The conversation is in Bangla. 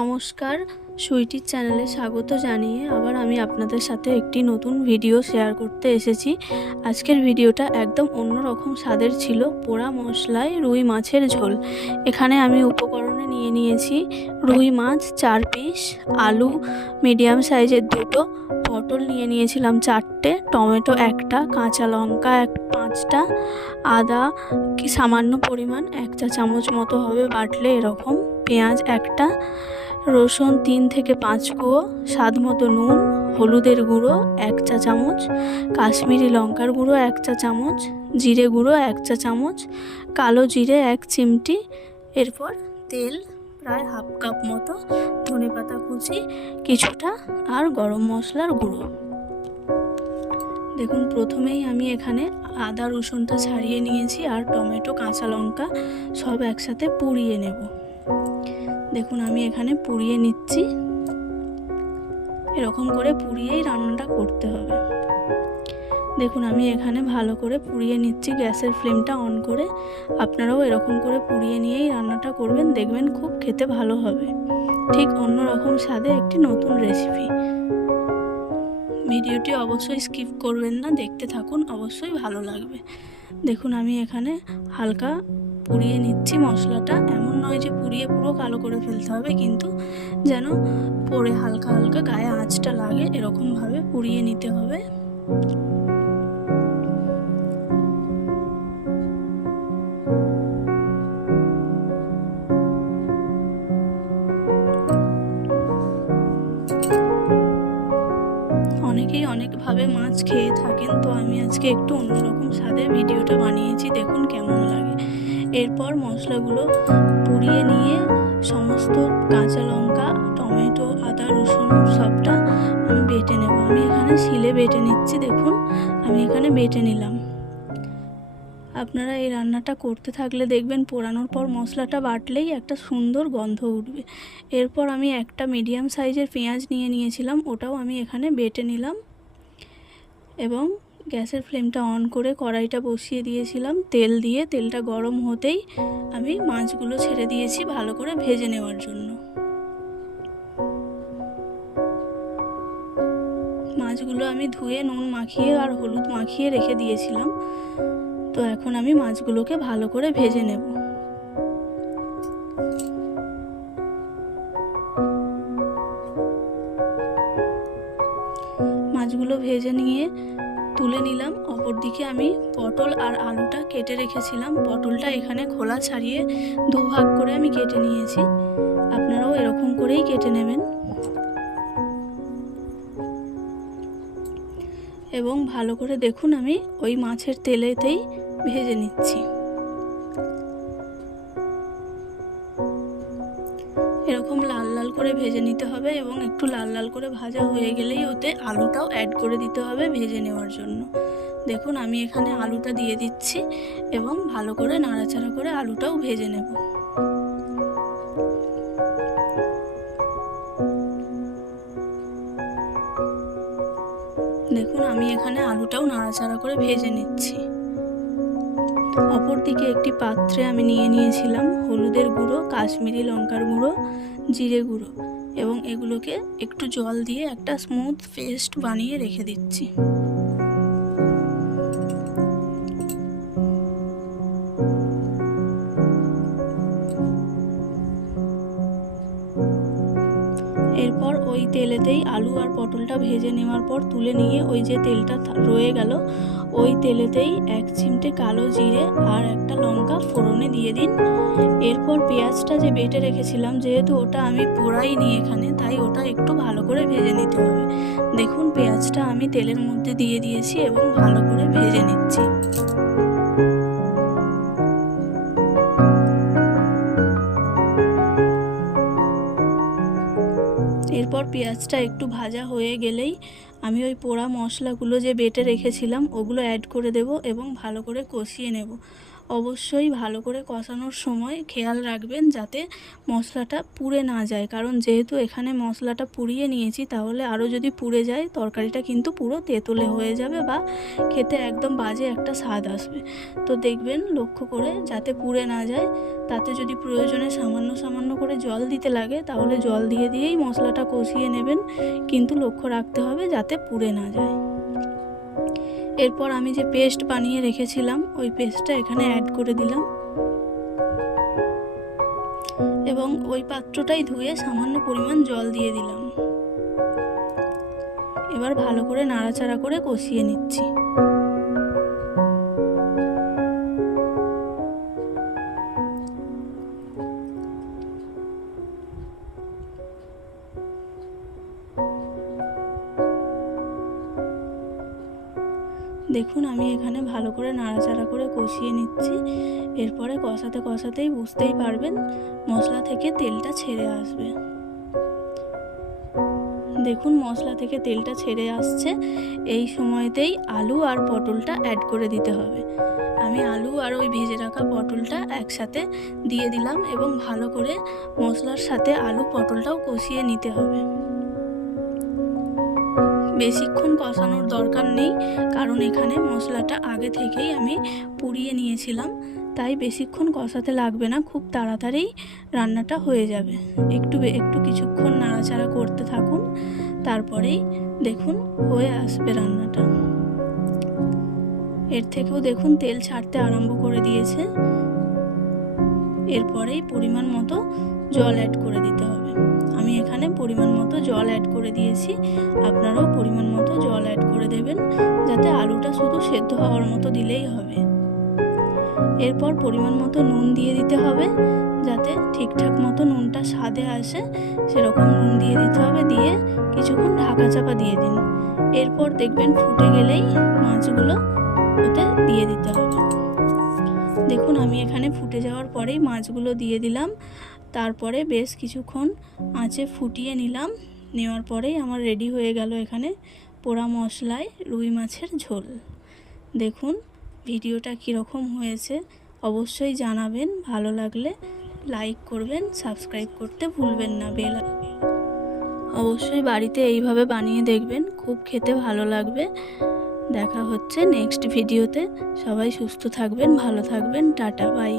নমস্কার, সুইটির চ্যানেলে স্বাগত জানিয়ে আবার আমি আপনাদের সাথে একটি নতুন ভিডিও শেয়ার করতে এসেছি। আজকের ভিডিওটা একদম অন্যরকম স্বাদের ছিল। পোড়া মশলায় রুই মাছের ঝোল। এখানে আমি উপকরণে নিয়ে নিয়েছি রুই মাছ 4 পিস, আলু মিডিয়াম সাইজের 2টো, পটল নিয়ে নিয়েছিলাম 4টে, টমেটো 1টা, কাঁচা লঙ্কা 5টা, আদা সামান্য পরিমাণ 1 চা চামচ মতো হবে বাটলে এরকম, পেঁয়াজ 1টা, রসুন 3 থেকে 5 কোয়া, স্বাদ মতো নুন, হলুদের গুঁড়ো 1 চা চামচ, কাশ্মীরি লঙ্কার গুঁড়ো 1 চা চামচ, জিরে গুঁড়ো 1 চা চামচ, কালো জিরে 1 চিমটি, এরপর তেল প্রায় হাফ কাপ মতো, ধনেপাতা কুচি কিছুটা, আর গরম মশলার গুঁড়ো। দেখুন, প্রথমেই আমি এখানে আদা রসুনটা ছাড়িয়ে নিয়েছি আর টমেটো কাঁচা লঙ্কা সব একসাথে পুড়িয়ে নেব। দেখুন, আমি এখানে পুড়িয়ে নিচ্ছি। এরকম করে পুড়িয়েই রান্নাটা করতে হবে। দেখুন, আমি এখানে ভালো করে পুড়িয়ে নিচ্ছি, গ্যাসের ফ্লেমটা অন করে। আপনারাও এরকম করে পুড়িয়ে নিয়েই রান্নাটা করবেন, দেখবেন খুব খেতে ভালো হবে। ঠিক অন্যরকম স্বাদে একটি নতুন রেসিপি। ভিডিওটি অবশ্যই স্কিপ করবেন না, দেখতে থাকুন, অবশ্যই ভালো লাগবে। দেখুন, আমি এখানে হালকা পুড়িয়ে নিচ্ছি মশলাটা। এমন নয় যে পুড়িয়ে পুরো কালো করে ফেলতে হবে, কিন্তু যেন পরে হালকা হালকা গায়ে আঁচটা লাগে এরকমভাবে পুড়িয়ে নিতে হবে। অনেকেই অনেকভাবে মাছ খেয়ে থাকেন, তো আমি আজকে একটু অন্যরকম স্বাদে ভিডিওটা বানিয়েছি, দেখুন কেমন লাগে। এরপর মশলাগুলো পুড়িয়ে নিয়ে সমস্ত কাঁচা লঙ্কা, টমেটো, আদা রসুন সবটা আমি বেটে নেব। আমি এখানে শিলে বেটে নিচ্ছি। দেখুন, আমি এখানে বেটে নিলাম। আপনারা এই রান্নাটা করতে থাকলে দেখবেন পোড়ানোর পর মশলাটা বাটলেই একটা সুন্দর গন্ধ উঠবে। এরপর আমি একটা মিডিয়াম সাইজের পেঁয়াজ নিয়ে নিয়েছিলাম, ওটাও আমি এখানে বেটে নিলাম এবং গ্যাসের ফ্লেমটা অন করে কড়াইটা বসিয়ে দিয়েছিলাম। তেল দিয়ে তেলটা গরম হতেই আমি মাছগুলো ছেড়ে দিয়েছি ভালো করে ভেজে নেওয়ার জন্য। মাছগুলো আমি ধুয়ে নুন মাখিয়ে আর হলুদ মাখিয়ে রেখে দিয়েছিলাম। তো এখন আমি মাছগুলোকে ভালো করে ভেজে নেব। মাছগুলো ভেজে নিয়ে তুলে নিলাম। অপরদিকে আমি পটল আর আলুটা কেটে রেখেছিলাম। পটলটা এখানে খোলা ছাড়িয়ে 2 ভাগ করে আমি কেটে নিয়েছি। আপনারাও এরকম করেই কেটে নেবেন এবং ভালো করে দেখুন আমি ওই মাছের তেলেতেই ভেজে নিচ্ছি। এরকম লাল লাল করে ভেজে নিতে হবে এবং একটু লাল লাল করে ভাজা হয়ে গেলেই ওতে আলুটাও অ্যাড করে দিতে হবে ভেজে নেওয়ার জন্য। দেখুন, আমি এখানে আলুটা দিয়ে দিচ্ছি এবং ভালো করে নাড়াচাড়া করে আলুটাও ভেজে নেব। দেখুন, আমি এখানে আলুটাও নাড়াচাড়া করে ভেজে নিচ্ছি। অপরদিকে একটি পাত্রে আমি নিয়ে নিয়েছিলাম হলুদের গুঁড়ো, কাশ্মীরি লঙ্কার গুঁড়ো, জিরে গুঁড়ো এবং এগুলোকে একটু জল দিয়ে একটা স্মুথ পেস্ট বানিয়ে রেখে দিচ্ছি। এরপর ওই তেলেতেই আলু আর পটলটা ভেজে নেওয়ার পর তুলে নিয়ে ওই যে তেলটা রয়ে গেল, ওই তেলেতেই 1 চিমটে কালো জিরে আর একটা লঙ্কা ফোড়নে দিয়ে দিন। এরপর পেঁয়াজটা যে বেটে রেখেছিলাম, যেহেতু ওটা আমি পোড়াইনি এখানে, তাই ওটা একটু ভালো করে ভেজে নিতে হবে। দেখুন, পেঁয়াজটা আমি তেলের মধ্যে দিয়ে দিয়েছি এবং ভালো করে ভেজে নিচ্ছি। এরপর পেঁয়াজটা একটু ভাজা হয়ে গেলেই আমি ওই পোড়া মশলাগুলো যে বেটে রেখেছিলাম ওগুলো অ্যাড করে দেব এবং ভালো করে কষিয়ে নেব। অবশ্যই ভালো করে কষানোর সময় খেয়াল রাখবেন যাতে মশলাটা পুড়ে না যায়, কারণ যেহেতু এখানে মশলাটা পুড়িয়ে নিয়েছি, তাহলে আরও যদি পুড়ে যায় তরকারিটা কিন্তু পুরো তেঁতুলে হয়ে যাবে বা খেতে একদম বাজে একটা স্বাদ আসবে। তো দেখবেন লক্ষ্য করে যাতে পুড়ে না যায়। তাতে যদি প্রয়োজনে সামান্য করে জল দিতে লাগে তাহলে জল দিয়েই মশলাটা কষিয়ে নেবেন, কিন্তু লক্ষ্য রাখতে হবে যাতে পুড়ে না যায়। এরপর আমি যে পেস্ট বানিয়ে রেখেছিলাম ওই পেস্টটা এখানে অ্যাড করে দিলাম এবং ওই পাত্রটাই ধুয়ে সামান্য পরিমাণ জল দিয়ে দিলাম। এবার ভালো করে নাড়াচাড়া করে কষিয়ে নিচ্ছি। দেখুন আমি এখানে ভালো করে নাড়াচাড়া করে কষিয়ে নিচ্ছি। এরপরে কষাতেই বুঝতেই পারবেন মশলা থেকে তেলটা ছেড়ে আসবে। দেখুন মশলা থেকে তেলটা ছেড়ে আসছে। এই সময়তেই আলু আর পটলটা অ্যাড করে দিতে হবে। আমি আলু আর ওই ভেজে রাখা পটলটা একসাথে দিয়ে দিলাম এবং ভালো করে মশলার সাথে আলু পটলটাও কষিয়ে নিতে হবে। বেশিক্ষণ কষানোর দরকার নেই, কারণ এখানে মশলাটা আগে থেকেই আমি পুড়িয়ে নিয়েছিলাম, তাই বেশিক্ষণ কষাতে লাগবে না, খুব তাড়াতাড়ি রান্নাটা হয়ে যাবে। একটু কিছুক্ষণ নাড়াচাড়া করতে থাকুন, তারপরেই দেখুন হয়ে আসবে রান্নাটা। এর থেকেও দেখুন তেল ছাড়তে আরম্ভ করে দিয়েছে। এরপরেই পরিমাণ মতো জল অ্যাড করে দিতে হবে। আমি এখানে পরিমাণ মতো জল অ্যাড করে দিয়েছি, আপনারাও পরিমাণ মতো জল অ্যাড করে দেবেন, যাতে আলুটা শুধু সেদ্ধ হওয়ার মতো দিলেই হবে। এরপর পরিমাণ মতো নুন দিয়ে দিতে হবে, যাতে ঠিকঠাক মতো নুনটা স্বাদে আসে সেরকম নুন দিয়ে দিতে হবে। দিয়ে কিছুক্ষণ ঢাকা চাপা দিয়ে দিন। এরপর দেখবেন ফুটে গেলেই মাছগুলো ওতে দিয়ে দিতে হবে। দেখুন আমি এখানে ফুটে যাওয়ার পরেই মাছগুলো দিয়ে দিলাম। তারপরে বেশ কিছুক্ষণ আঁচে ফুটিয়ে নিলাম। নেওয়ার পরেই আমার রেডি হয়ে গেল এখানে পোড়া মশলায় রুই মাছের ঝোল। দেখুন ভিডিওটা কীরকম হয়েছে অবশ্যই জানাবেন। ভালো লাগলে লাইক করবেন, সাবস্ক্রাইব করতে ভুলবেন না। অবশ্যই বাড়িতে এইভাবে বানিয়ে দেখবেন, খুব খেতে ভালো লাগবে। দেখা হচ্ছে নেক্সট ভিডিওতে। সবাই সুস্থ থাকবেন, ভালো থাকবেন। Tata, by.